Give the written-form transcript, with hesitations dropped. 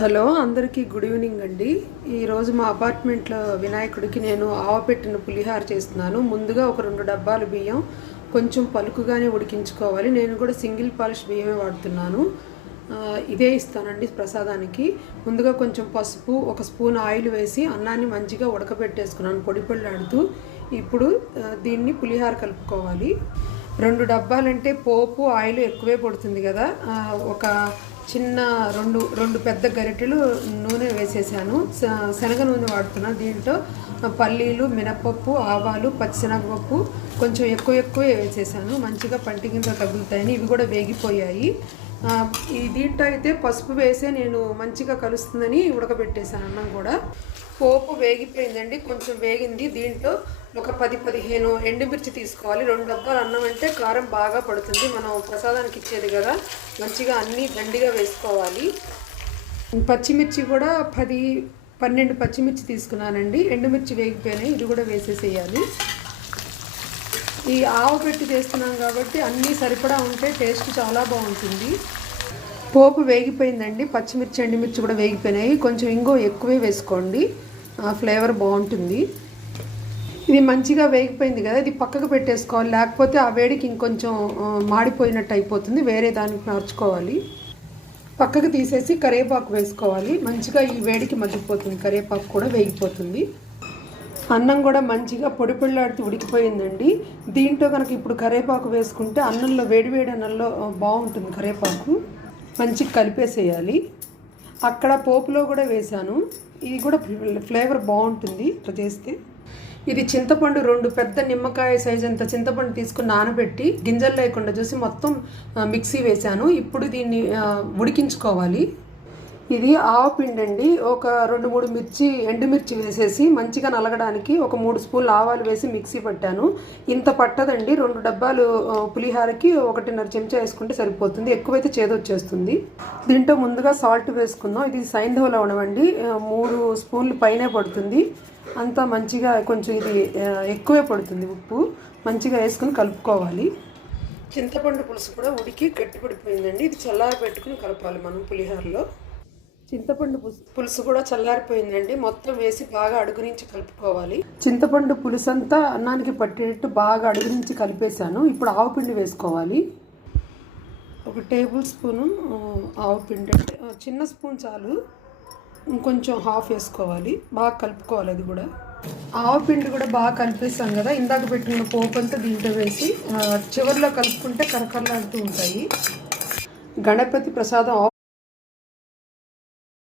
Hello అందరికీ good evening అండి. ఈరోజు మా అపార్ట్మెంట్లో వినాయకుడికి నేను ఆవపెట్టిన పులిహార చేస్తున్నాను. ముందుగా ఒక 2 డబ్బాలు బియ్యం కొంచెం పలుకుగానే ఉడికించుకోవాలి. నేను కూడా సింగిల్ పాలిష్ బియ్యమే వాడుతున్నాను. ఇదే ఇస్తానండి ప్రసాదానికి. ముందుగా కొంచెం పసుపు, 1 స్పూన్ ఆయిల్ వేసి అన్నాన్ని మంచిగా ఉడకబెట్టేసుకున్నాను పొడి పొడిలాడుతూ. ఇప్పుడు దీన్ని పులిహార కలుపుకోవాలి. 2 డబ్బాలంటే పోపు ఆయిల్ ఎక్కువే పడుతుంది కదా. ఒక చిన్న రెండు పెద్ద గరిటెలు నూనె వేసేసాను. శనగ నూనె వాడుతున్నాను. దీంట్లో పల్లీలు, మినపప్పు, ఆవాలు, పచ్చిశనగపప్పు కొంచెం ఎక్కువే వేసేసాను. మంచిగా పంటి కింద తగులుతాయని ఇవి కూడా వేగిపోయాయి. దీంట్లో అయితే పసుపు వేసే నేను మంచిగా కలుస్తుందని ఉడకబెట్టేశాను అన్నం కూడా. పోపు వేగిపోయిందండి, కొంచెం వేగింది. దీంట్లో ఒక 10-15 ఎండుమిర్చి తీసుకోవాలి. 2 డబ్బాలు అన్నం అంటే కారం బాగా పడుతుంది. మనం ప్రసాదానికి ఇచ్చేది కదా, మంచిగా అన్నీ దండిగా వేసుకోవాలి. పచ్చిమిర్చి కూడా 10-12 పచ్చిమిర్చి తీసుకున్నానండి. ఎండుమిర్చి వేగిపోయినాయి, ఇది కూడా వేసేసేయాలి. ఈ ఆవు పెట్టి చేస్తున్నాం కాబట్టి అన్నీ సరిపడా ఉంటే టేస్ట్ చాలా బాగుంటుంది. పోపు వేగిపోయిందండి, పచ్చిమిర్చి ఎండుమిర్చి కూడా వేగిపోయినాయి. కొంచెం ఇంగో ఎక్కువే వేసుకోండి, ఫ్లేవర్ బాగుంటుంది. ఇది మంచిగా వేగిపోయింది కదా, ఇది పక్కకు పెట్టేసుకోవాలి. లేకపోతే ఆ వేడికి ఇంకొంచెం మాడిపోయినట్టు అయిపోతుంది. వేరే దానికి మార్చుకోవాలి. పక్కకు తీసేసి కరివేపాకు వేసుకోవాలి. మంచిగా ఈ వేడికి మగ్గిపోతుంది, కరివేపాకు కూడా వేగిపోతుంది. అన్నం కూడా మంచిగా పొడి పొడిలాడుతూ ఉడికిపోయిందండి. దీంట్లో కనుక ఇప్పుడు కరివేపాకు వేసుకుంటే అన్నంలో వేడివేడి అన్నంలో బాగుంటుంది. కరివేపాకు మంచిగా కలిపేసేయాలి. అక్కడ పోపులో కూడా వేసాను, ఇది కూడా ఫ్లేవర్ బాగుంటుంది ఇట్లా చేస్తే. ఇది చింతపండు 2 పెద్ద నిమ్మకాయ సైజ్ అంత చింతపండు తీసుకుని నానబెట్టి గింజలు లేకుండా చూసి మొత్తం మిక్సీ వేసాను. ఇప్పుడు దీన్ని ఉడికించుకోవాలి. ఇది ఆవపిండి అండి. ఒక 2-3 ఎండుమిర్చి వేసేసి మంచిగా నలగడానికి ఒక 3 స్పూన్లు ఆవాలు వేసి మిక్సీ పట్టాను. ఇంత పట్టదండి, 2 డబ్బాలు పులిహారకి 1.5 చెంచా వేసుకుంటే సరిపోతుంది. ఎక్కువైతే చేదొచ్చేస్తుంది. దీంట్లో ముందుగా సాల్ట్ వేసుకుందాం. ఇది సైంధవ లవణం అండి, 3 స్పూన్లు పైనే పడుతుంది. అంతా మంచిగా కొంచెం ఇది ఎక్కువే పడుతుంది. ఉప్పు మంచిగా వేసుకుని కలుపుకోవాలి. చింతపండు పులుసు కూడా ఉడికి గట్టిపడిపోయిందండి. ఇది చల్లారి పెట్టుకుని కలపాలి మనం పులిహోరలో. చింతపండు పులుసు కూడా చల్లారిపోయిందండి, మొత్తం వేసి బాగా అడుగు నుంచి కలుపుకోవాలి. చింతపండు పులుసు అంతా అన్నానికి పట్టేటట్టు బాగా అడుగు నుంచి కలిపేశాను. ఇప్పుడు ఆవుపిండి వేసుకోవాలి. 1 టేబుల్ స్పూను ఆవుపిండి, అంటే చిన్న స్పూన్ చాలు, ఇంకొంచెం హాఫ్ వేసుకోవాలి. బాగా కలుపుకోవాలి. అది కూడా ఆవపిండి కూడా బాగా కలిపేసాం కదా, ఇందాక పెట్టుకున్న పోపు అంతా దీంట్లో వేసి చివరిలో కలుపుకుంటే కరకరలాడుతూ ఉంటాయి. గణపతి ప్రసాదం